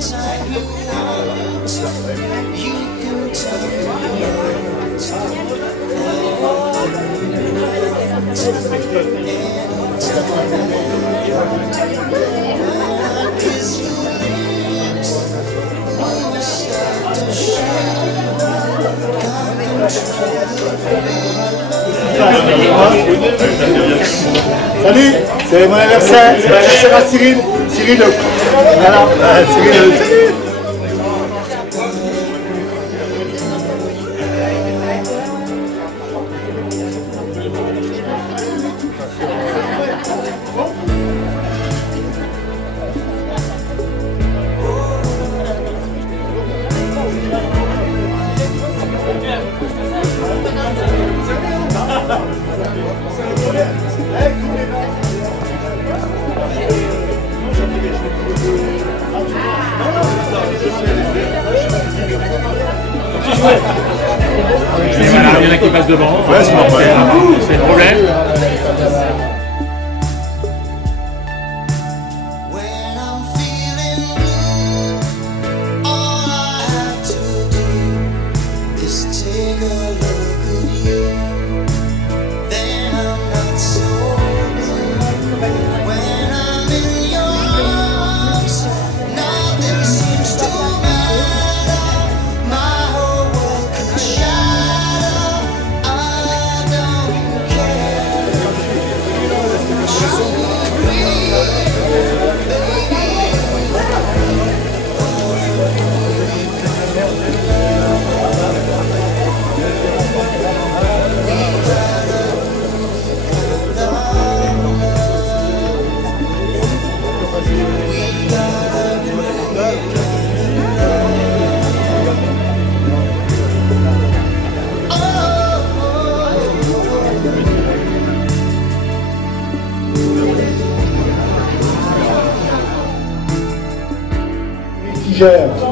Salut, c'est mon anniversaire, c'est l'anniversaire à Cyril. Cyril, voilà, Cyril, salut. Il y en a qui passent devant. Ouais, c'est normal. C'est le problème.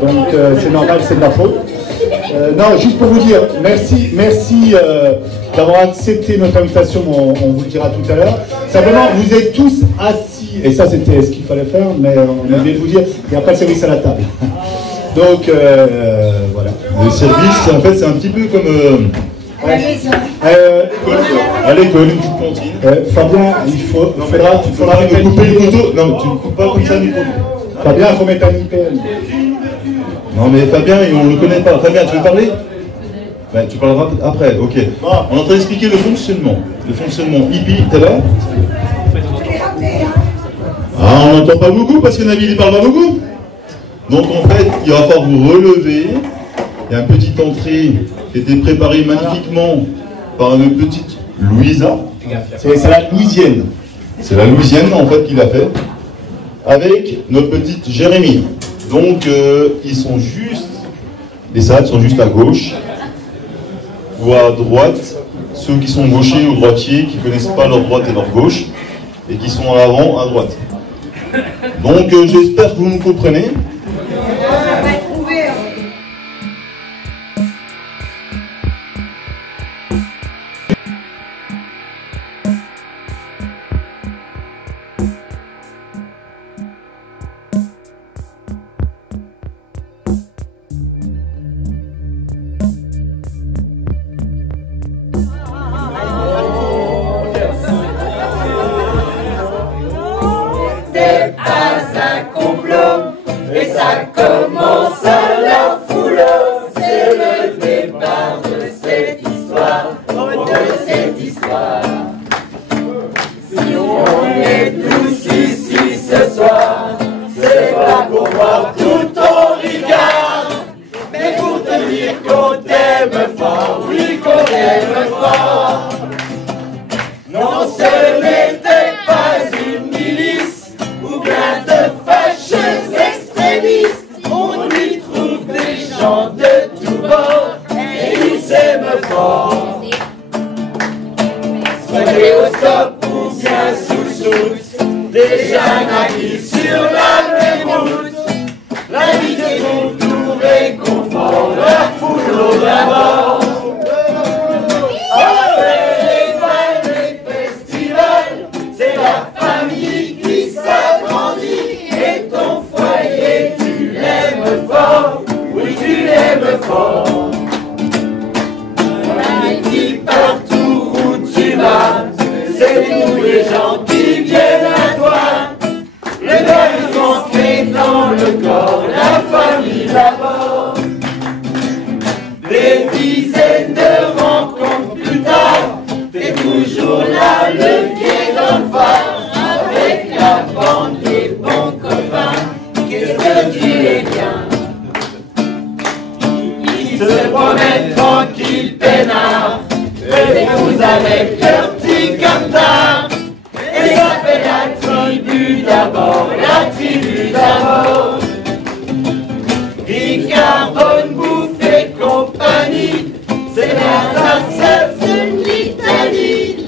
Donc c'est normal, c'est de ma faute. Non, juste pour vous dire, merci d'avoir accepté notre invitation, on vous le dira tout à l'heure. Simplement, vous êtes tous assis, et ça c'était ce qu'il fallait faire, mais on a oublié de vous dire, il n'y a pas de service à la table. Donc voilà. Le service, en fait, c'est un petit peu comme à l'école, une petite cantine. Fabien, il faudra couper le couteau. Non, tu ne coupes pas comme ça du couteau. Fabien, il faut mettre un IPL. Non mais Fabien, on ne le connaît pas. Fabien, tu veux parler? Ben, tu parleras après, ok. On est en train d'expliquer le fonctionnement. Le fonctionnement hippie, t'es là? Ah, on n'entend pas beaucoup parce que Nabil ne parle pas beaucoup. Donc en fait, il va falloir vous relever. Il y a une petite entrée qui a été préparée magnifiquement par une petite Louisa. C'est la Louisienne. C'est la Louisienne en fait qui l'a fait. Avec notre petite Jérémy. Donc ils sont juste, les salades sont juste à gauche ou à droite. Ceux qui sont gauchers ou droitiers, qui ne connaissent pas leur droite et leur gauche, et qui sont à l'avant, à droite. Donc j'espère que vous me comprenez. famille qui s'agrandit et ton foyer tu l'aimes.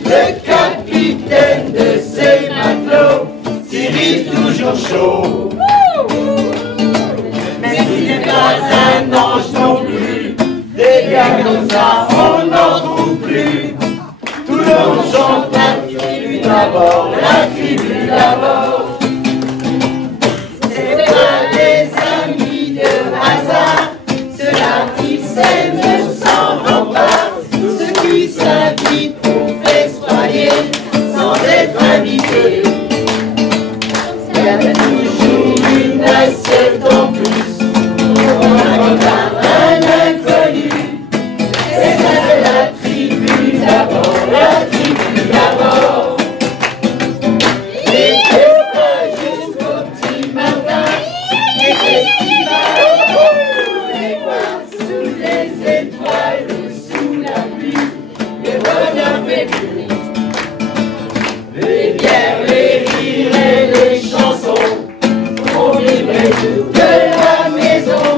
le capitaine de ces matelots, Cyril toujours chaud. Mais il n'est pas un ange non plus, des gars comme ça on n'en trouve plus. Tout le monde chante la tribu d'abord, la tribu d'abord. C'est pas des amis de hasard, ceux-là qui s'aiment sans rempart, ceux qui s'invitent pour festoyer sans être invités. Il y a toujours une assiette en plus, on arrive à un inconnu. C'est ça de la tribu d'abord, la tribu d'abord. Et tout va jusqu'au petit matin, les festivals, tous les mois, sous les étoiles ou sous la pluie, le bonheur fait plus. Les bières, les rires et les chansons font vibrer toute la maison.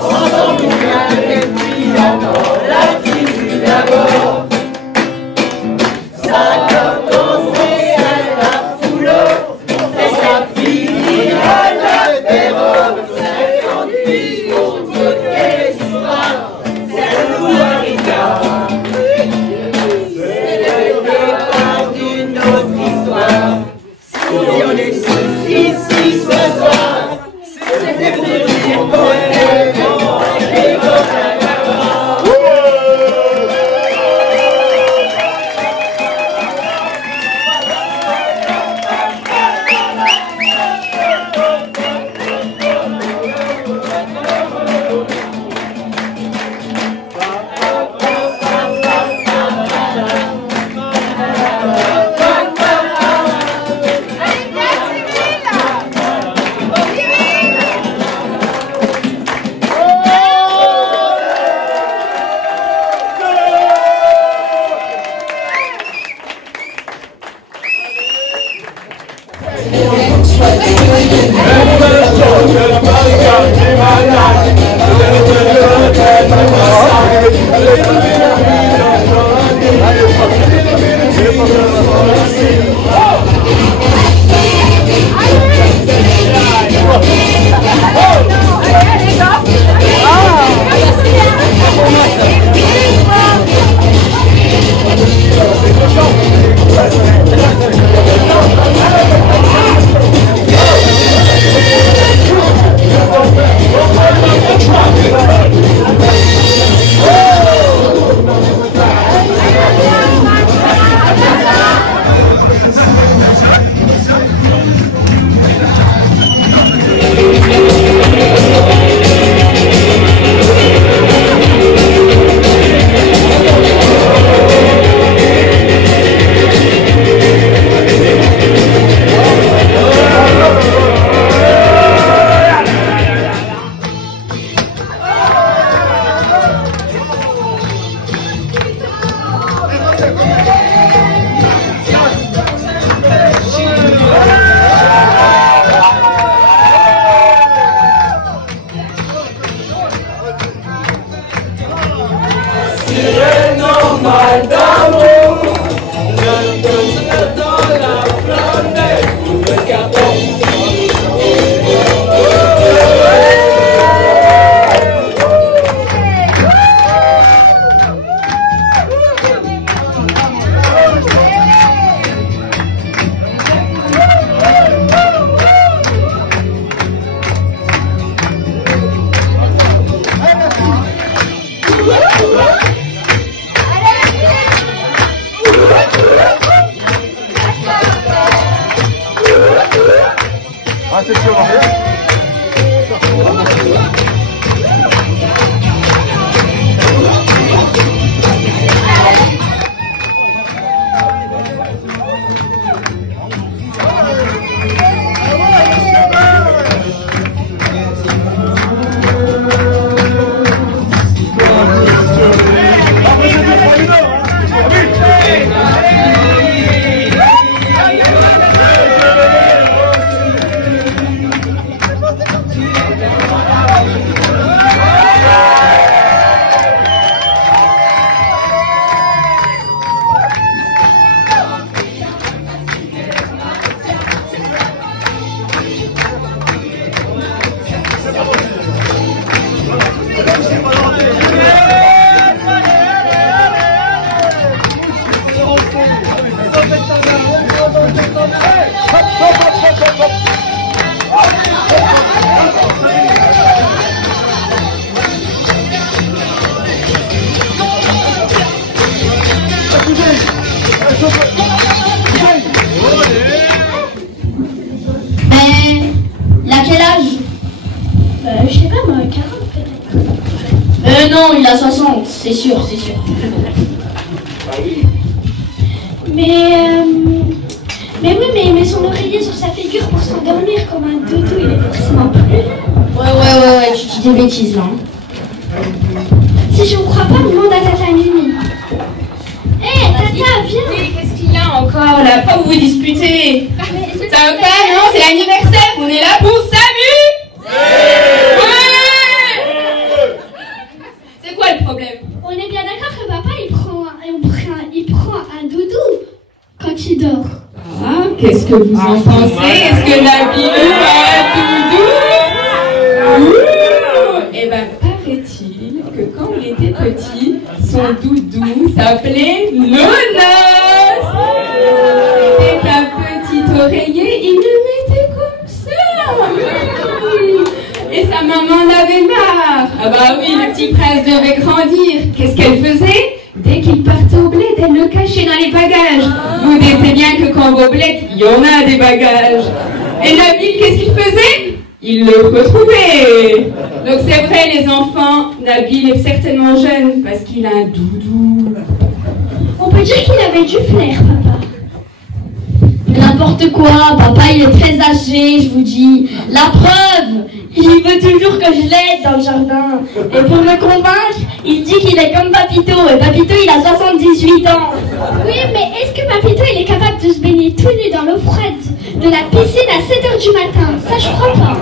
Ensemble on vient et puis encore la tribu d'abord. Ça a commencé à la foulot et ça finit à l'apéro. 58 pour toutes les histoires, c'est nous Ricard. C'est le départ d'une autre histoire. Si on est tous ici ce soir, c'est pour dire qu'on est bon et qu'on a d'abord. Il a quel âge? Je sais pas moi, 40 peut-être. Non, il a 60, c'est sûr, c'est sûr. Mais oui, mais il met son oreiller sur sa figure pour s'endormir comme un doudou, il est forcément plus. Ouais, tu dis des bêtises là. Si je ne crois pas, demande à Tata Mimi. Hé, Tata, viens. Oui, qu'est-ce qu'il y a encore là? Pas où vous disputez. Ça va pas, non? C'est l'anniversaire, on est là pour s'amuser. Ouais. C'est quoi le problème? On est bien d'accord que papa, il prend un doudou quand il dort. Ah, qu'est-ce que vous en pensez? Est-ce que Nabilou a un doudou? Eh ben, paraît-il que quand il était petit, son doudou s'appelait Lonas. C'était un petit oreiller, il le mettait comme ça. Et sa maman en avait marre. Ah bah oui, le petit prince devait grandir. Qu'est-ce qu'elle faisait? Dès qu'il partait au bled, elle le cachait dans les bagages. Vous doutez bien que quand au bled, il y en a des bagages. Et Nabil, qu'est-ce qu'il faisait? Il le retrouvait. Donc c'est vrai, les enfants, Nabil est certainement jeune parce qu'il a un doudou. On peut dire qu'il avait du flair, papa. N'importe quoi, papa il est très âgé, je vous dis. La preuve, il veut toujours que je l'aide dans le jardin. Et pour me convaincre, il dit qu'il est comme Papito. Et Papito il a 78 ans. Oui, mais est-ce que Papito, il est capable de se baigner tout nu dans l'eau froide de la piscine à 7h du matin? Ça, je crois pas.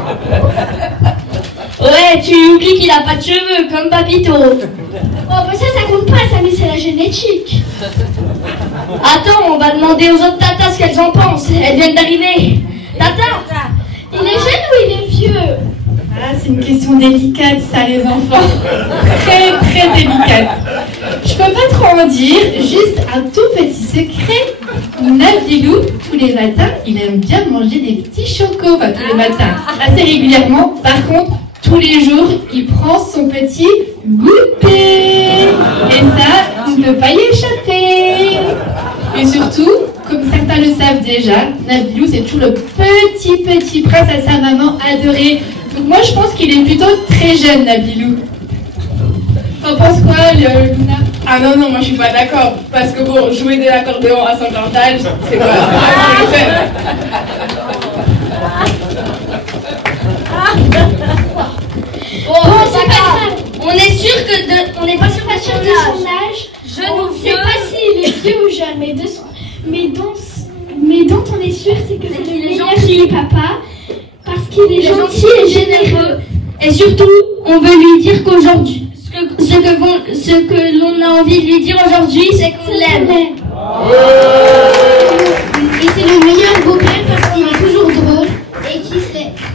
Ouais, tu oublies qu'il a pas de cheveux, comme Papito. Oh, bah ça compte pas, ça, mais c'est la génétique. Attends, on va demander aux autres tatas ce qu'elles en pensent. Elles viennent d'arriver. Tata, Il est jeune ou il est vieux? Ah, c'est une question délicate, ça, les enfants. Très, très délicate. Je peux pas trop en dire, juste un tout petit secret. Nabilou, tous les matins, il aime bien manger des petits chocos, enfin tous les matins, assez régulièrement. Par contre, tous les jours, il prend son petit goûter. Et ça, on ne peut pas y échapper. Et surtout, comme certains le savent déjà, Nabilou, c'est toujours le petit prince à sa maman adorée. Donc moi, je pense qu'il est plutôt très jeune, Nabilou. T'en penses quoi, Luna? Ah non, moi je suis pas d'accord. Parce que bon, jouer de l'accordéon à 50 âges, c'est pas pour les jeunes. oh, c'est pas grave. On est sûr que on n'est pas sûr Pas sûr de son âge. On ne sait pas s'il est vieux ou jeune, mais dont on est sûr, c'est que c'est le meilleur qui est papa. Parce qu'il est gentil et généreux. Et surtout, on veut lui dire qu'aujourd'hui, ce que l'on a envie de lui dire aujourd'hui, c'est qu'on l'aime. Et c'est le meilleur beau-père parce qu'il est toujours drôle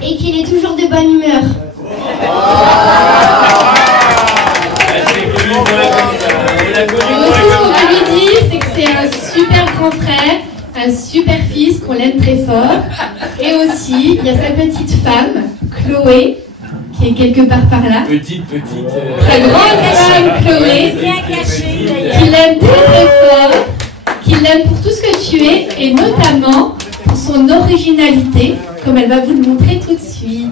et qu'il est toujours de bonne humeur. Ce qu'on va lui dire, c'est que c'est un super grand frère, un super fils, qu'on l'aime très fort. Et aussi, il y a sa petite femme, Chloé, qui est quelque part par là. Petite. Sa grande femme, Chloé, qui l'aime très fort, qui l'aime pour tout ce que tu es, et notamment pour son originalité, comme elle va vous le montrer tout de suite.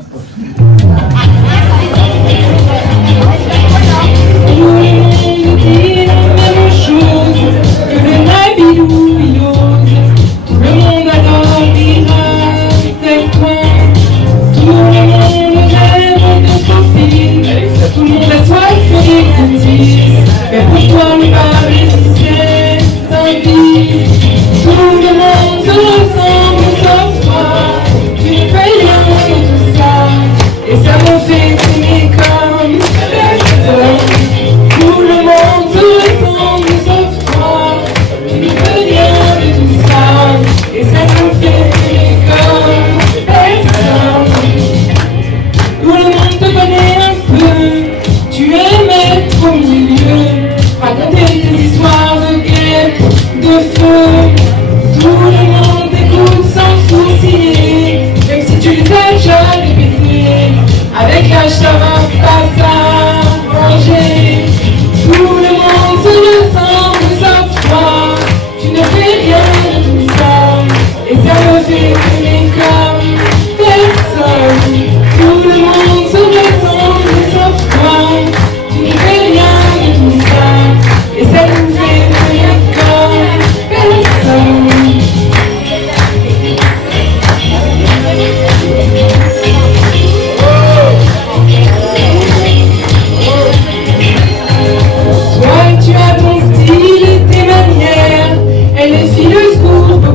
Mais pourquoi ne pas résister sans vie? Tout le monde se ressemble sauf toi. Tu ne fais rien sur tout ça. Et ça me fait aimer comme personne. Tout le monde se ressemble sauf toi. Tu ne fais rien de tout ça. Et ça me fait aimer comme personne. Tout le monde te connaît un peu. Tu es maître au milieu. Raconter des histoires de guerre, de feu. Tout le monde écoute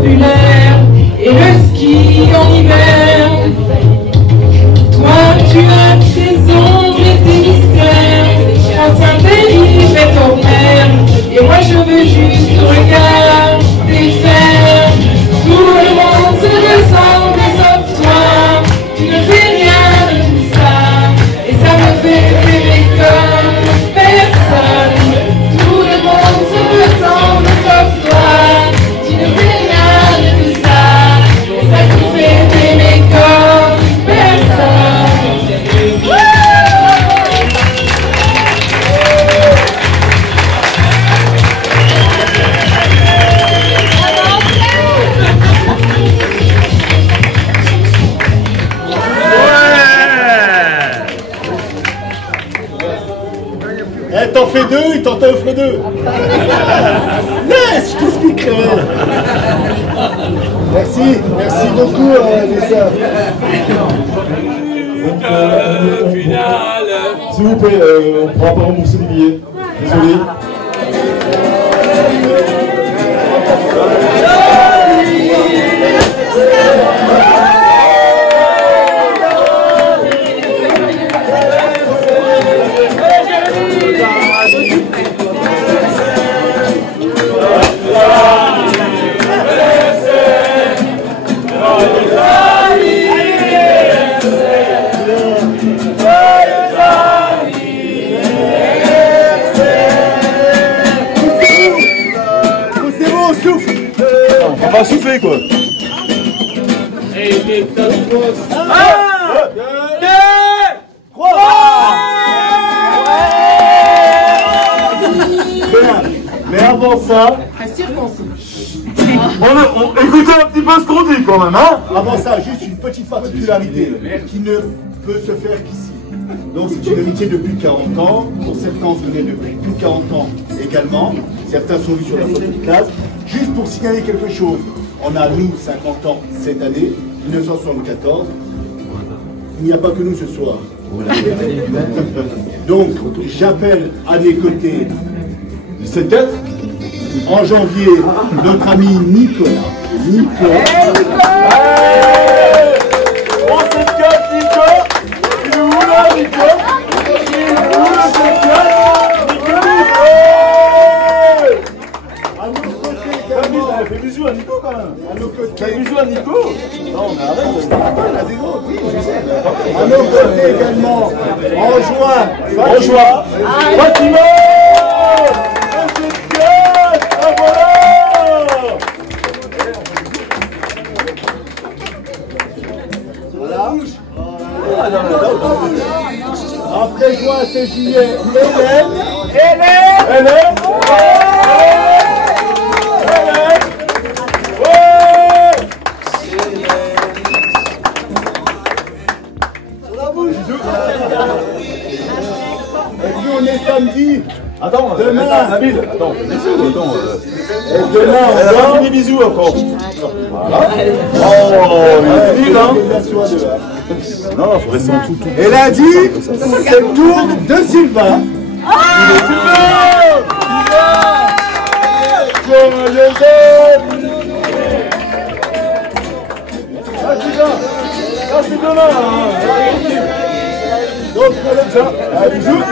populaire et le ski en hiver. Toi tu as tes ombres et tes mystères, quand un pays fait ton père, et moi je veux juste regarder faire. Tout le monde se ressemble sauf toi, tu ne fais rien de tout ça, et ça me fait aimer comme personne. Tout le monde se ressemble sauf toi, tu ne fais rien de tout ça, et ça me fait aimer comme personne. Eh, t'en fais deux, il t'en t'offre deux. Laisse, je t'expliquerai. Merci beaucoup, les sœurs. S'il vous plaît, on ne pourra pas rembourser les billets. Désolé. On va souffler quoi. Mais avant ça, écoutez un petit peu ce qu'on dit quand même, hein. Avant ça, juste une petite particularité qui ne peut se faire qu'ici. Donc c'est une amitié de plus de 40 ans. Pour certains, on se connaît depuis plus de 40 ans également. Certains sont venus sur la photo de classe. Juste pour signaler quelque chose, on a nous 50 ans cette année, 1974. Il n'y a pas que nous ce soir. Donc j'appelle à mes côtés cet être, en janvier, notre ami Nicolas. On se casse, Nico. Il est où là, Nico? Il est où le C4? Nico. Fais bisous à Nico quand même. Fais bisous à Nico. Non, mais arrête. Il y a des autres, oui, je sais. À nos côtés également, en juin, Fatima. Après juin, c'est juillet. Hélène. Et puis on est samedi. Attends, demain. Nabil, attends, bisous, Et demain, on va des bisous encore. Voilà. Oh, il est fini là. Non, il faut rester en tout. Et lundi, c'est le tour de Sylvain. Il est super. C'est demain. Donc, bisous.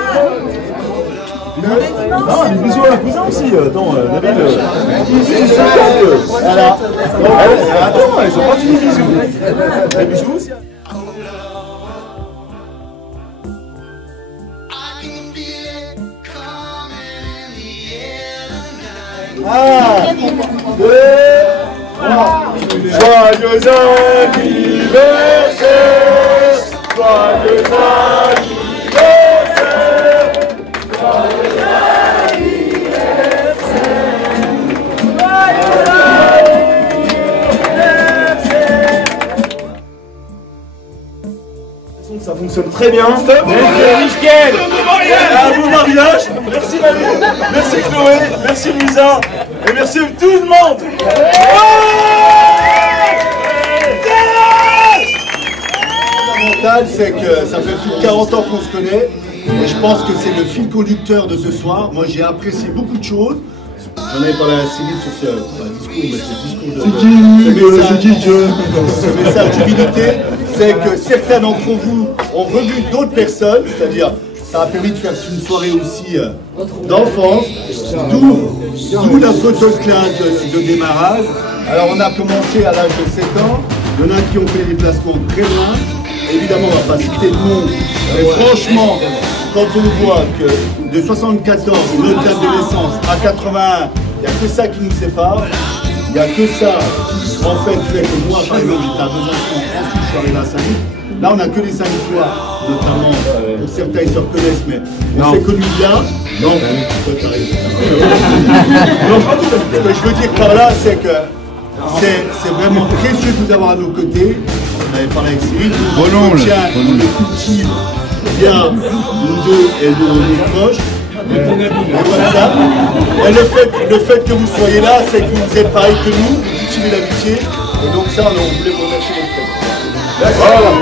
Non, des bisous à la cousin aussi. Attends, Nabil. Voilà. Attends, ils ont pas fini les bisous. Les bisous aussi. Joyeux anniversaire, joyeux anniversaire, joyeux anniversaire. Ça fonctionne très bien. Nickel. Un beau mariage. Merci Manu, merci Chloé, merci Lisa et merci tout le monde. C'est que ça fait plus de 40 ans qu'on se connaît et je pense que c'est le fil conducteur de ce soir. Moi j'ai apprécié beaucoup de choses. j'en avais parlé à Cyril sur ce message d'humilité, c'est que certains d'entre vous ont revu d'autres personnes, c'est-à-dire ça a permis de faire une soirée aussi d'enfance, d'où la photo classe de démarrage. Alors on a commencé à l'âge de 7 ans, il y en a qui ont fait des déplacements très loin, évidemment on ne va pas citer de nom, mais franchement, quand on voit que de 74, notre date de naissance, à 81, il n'y a que ça qui nous sépare, il n'y a que ça qui en fait fait que moi par exemple j'étais à Besançon, ensuite je suis arrivé à Saint-Luc. Là, on n'a que les 5 victoires, notamment, pour certains, ils se reconnaissent, mais on s'est connus là. Non, toi, t'arrives. Non, ce que je veux dire par là, c'est que c'est vraiment précieux de vous avoir à nos côtés. On avait parlé avec Cyril, on le cultive bien, nous deux, et nous, on est proches. Et voilà. Et le fait que vous soyez là, c'est que vous êtes pareil que nous, vous cultivez l'amitié. Et donc ça, on voulait vous remercier les frères. Voilà.